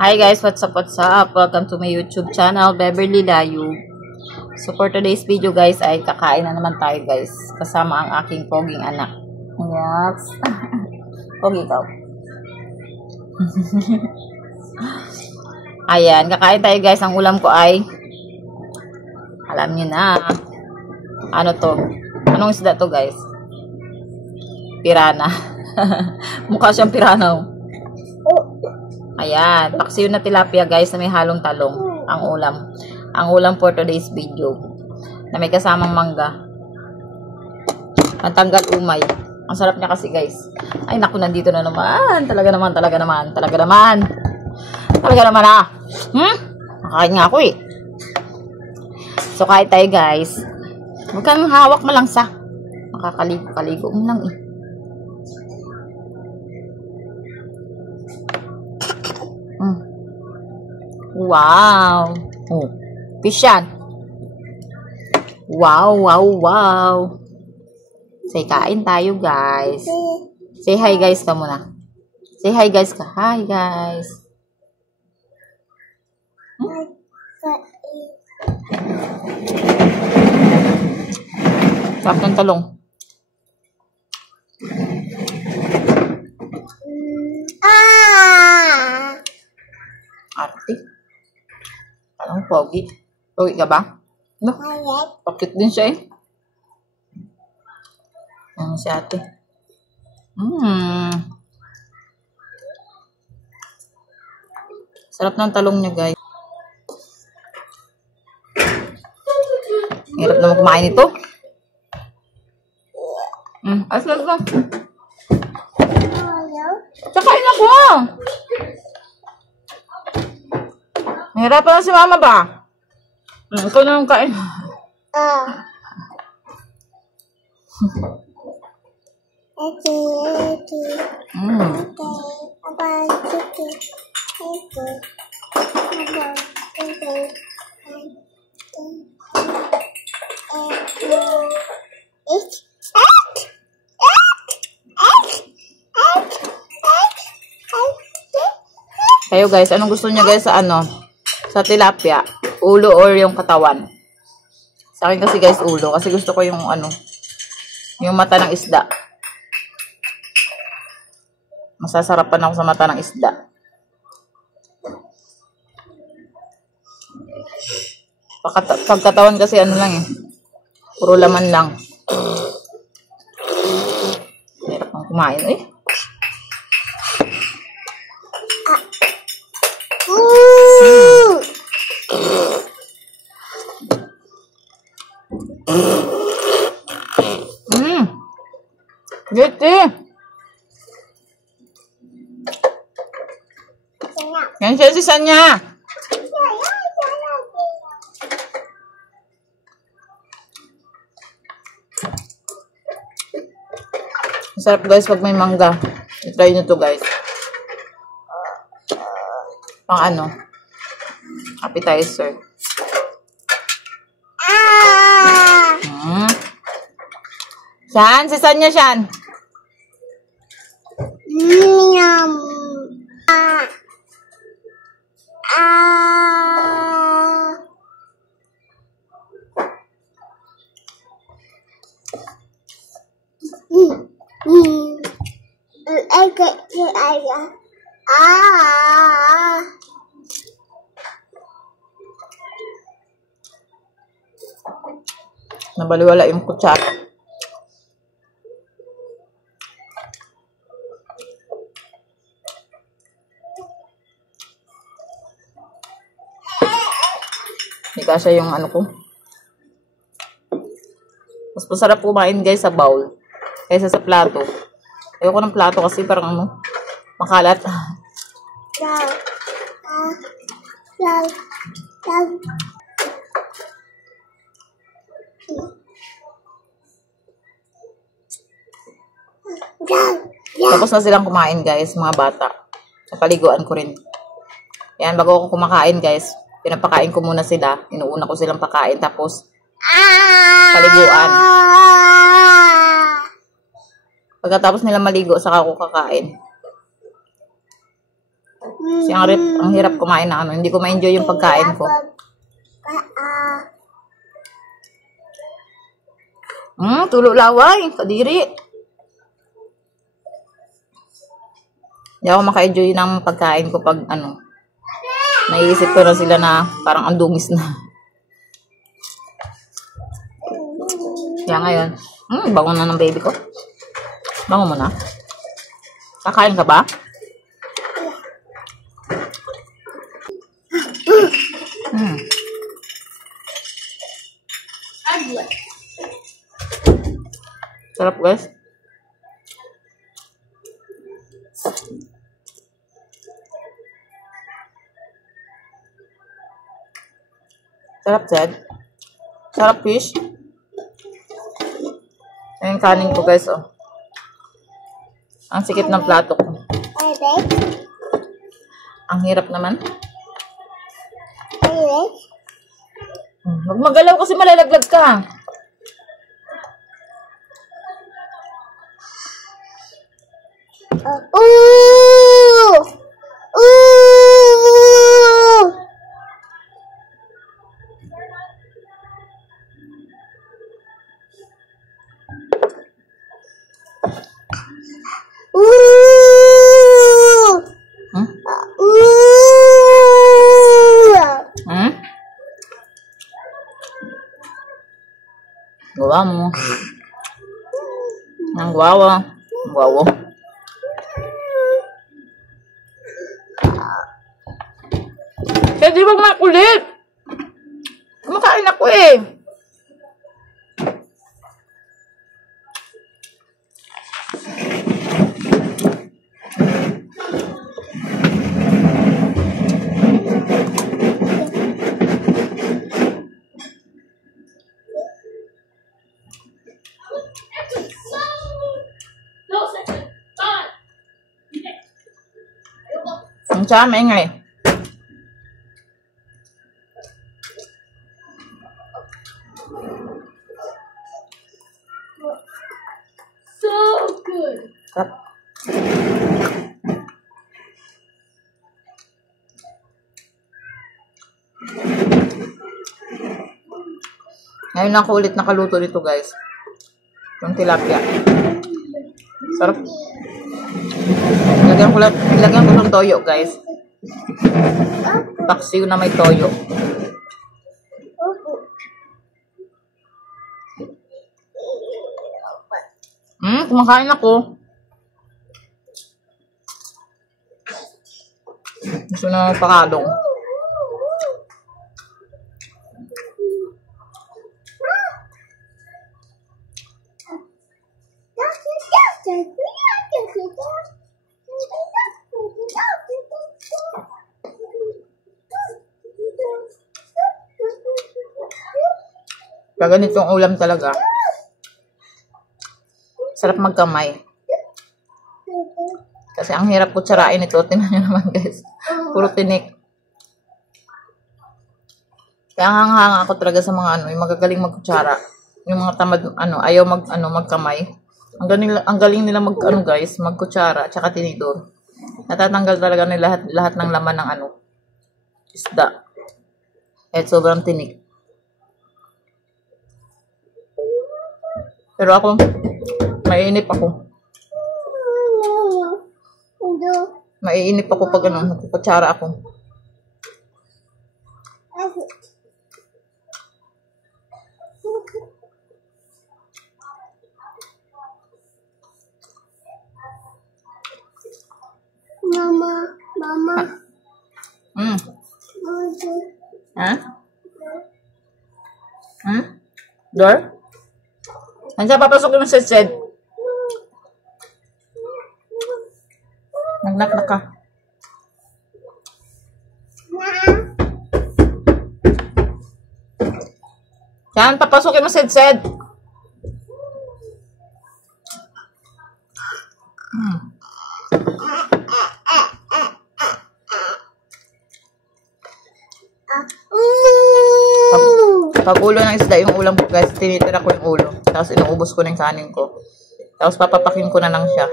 Hi guys, what's up, what's up? Welcome to my YouTube channel, Beverly Layu. So for today's video guys, ay kakain na naman tayo guys. Kasama ang aking poging anak. Yes. Pogi ka. Ayan, kakain tayo guys. Ang ulam ko ay, alam niyo na. Ano to? Anong isda to guys? Pirana. Mukha siyang pirana. Ayan, paksiw na tilapia guys na may halong talong ang ulam. Ang ulam for today's video na may kasamang mangga. Ang tanggal umay. Ang sarap niya kasi guys. Ay naku, nandito na naman. Talaga naman ah. Nakakain nga ako eh. So kain tayo guys. Huwag kang hawak malangsa. Makakaligo mo lang eh. Wow. Oh, fish yan. Wow. Say, kain tayo, guys. Say hi, guys, ka muna. Say hi, guys, ka. Hi, guys. Sarap ng talong. Arte. Anong pogi? Pogi ka ba? No? Pakit din siya eh. Ayan si ate. Sarap ng talong niya guys. Hirap naman kumain ito. Asal ka. Kakain ako. Mahirapan na si mama ba? Ikaw na yung kain. Kayo guys, anong gusto niya guys sa ano? Sa tilapia, ulo or yung katawan. Sa akin kasi guys, ulo. Kasi gusto ko yung ano, yung mata ng isda. Masasarapan ako sa mata ng isda. Pagkatawan kasi ano lang eh. Puro laman lang. Hirap kang kumain eh. Gitu. Yan siya sisanya. Masarap guys pag may mangga. I-try nyo to guys. Pang ano? Appetizer. Shan, si Sanya, Shan. Nabaliwala yung kutsara. Hindi kasi yung ano ko. Mas masarap kumain guys sa bowl kaysa sa plato. Ayoko ng plato kasi parang ano, makalat. Tapos na silang kumain guys, mga bata. Napaliguan ko rin. Yan, bago ako kumakain guys, pinapakain ko muna sila. Inuuna ko silang pakain, tapos paliguan. Pagkatapos nila maligo, saka ako kakain. Kasi ang hirap kumain na ano. Hindi ko ma-enjoy yung pagkain ko. Tulo laway. Kadiri. Hindi ako maka-enjoy ng pagkain ko pag ano. Naiisip ko na sila na parang ang dungis na. Kaya ngayon, bango na ng baby ko. Bango mo na. Kakain ka ba? Sarap guys. Sarap Zed. Sarap fish. Ayan kanin ko guys oh. Ang sikip ng plato ko. Ang hirap naman. Huwag magalaw kasi malalaglag ka. Gawa mo. Ang guwawa. Guwawa. Kaya di ba makulit? Kumakain ako eh. Ang siya, maingay. So good. Sarap. Ngayon ako ulit nakaluto dito guys. Yung tilapia. Sarap. Ilagyan ko ng toyo guys. Paksiw na may toyo. Kumakain ako. Gusto na pakalong. Pag ganitong ulam talaga, sarap magkamay. Kasi ang hirap kutsarain ito. Tingnan nyo naman guys. Puro tinik. Kaya hanga ako talaga sa mga yung magagaling magkutsara. Yung mga tamad, ayaw magkamay. Ang galing nila guys, magkutsara, tsaka tinidor. Natatanggal talaga nila lahat ng laman ng isda. At sobrang tinik. Pero ako, maiinip ako. Maiinip ako pag nagkukutsara ako. Mama. Door? Ansa papasok yung sed? Nagnak ka. Yan, papasok yung sed. Pag ulo ng isda, yung ulam ko guys, tinitira ko yung ulo. Tapos inuubos ko na yung kanin ko. Tapos papapakin ko na lang siya.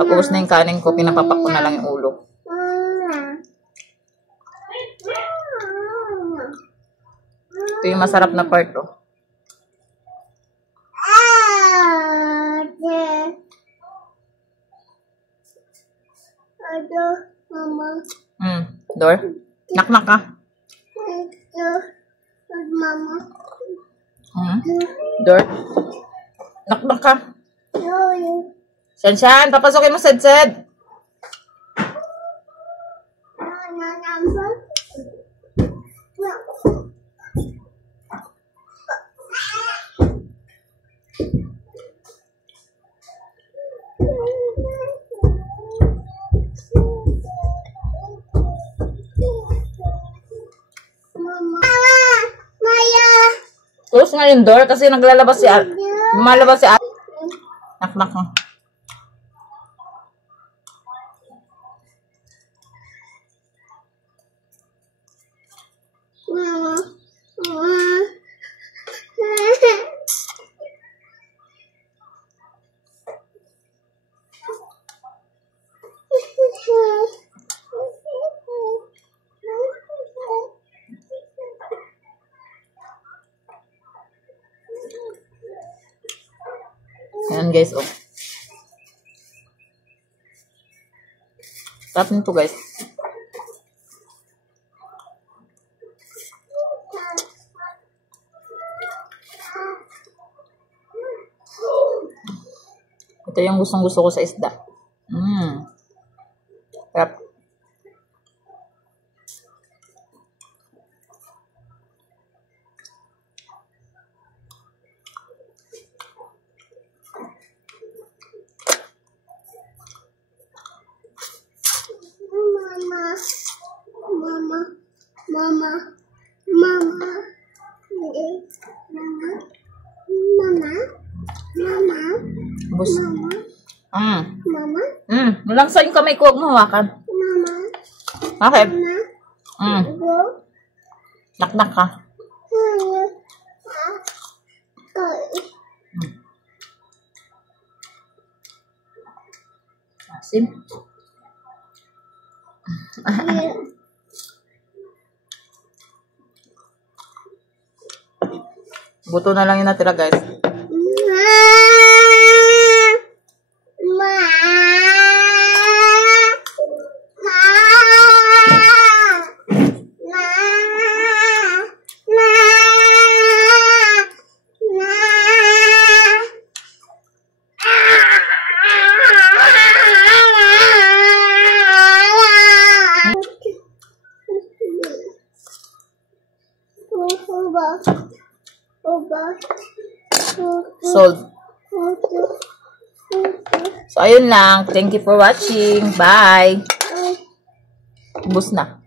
Pag ubos na yung kanin ko, pinapapak ko na lang yung ulo. Ito yung masarap na part, oh. Mama. Door? Knock-knock ka. Mama. Door? Knock-knock ka. Shan, papasokin mo sed-sed. Close nga yung door kasi naglalabas si lumalabas si Knock-knock ka. Ayan guys, oh. Sarap nito guys. Ito yung gustong-gusto ko sa isda. Sarap. Bus. Malangsa yung kamay ko, huwag mo hawakan. Okay. Knock-knock ka. Asim. Buto na lang yung natira guys. Sold. So, ayun lang. Thank you for watching. Bye. Ubus na.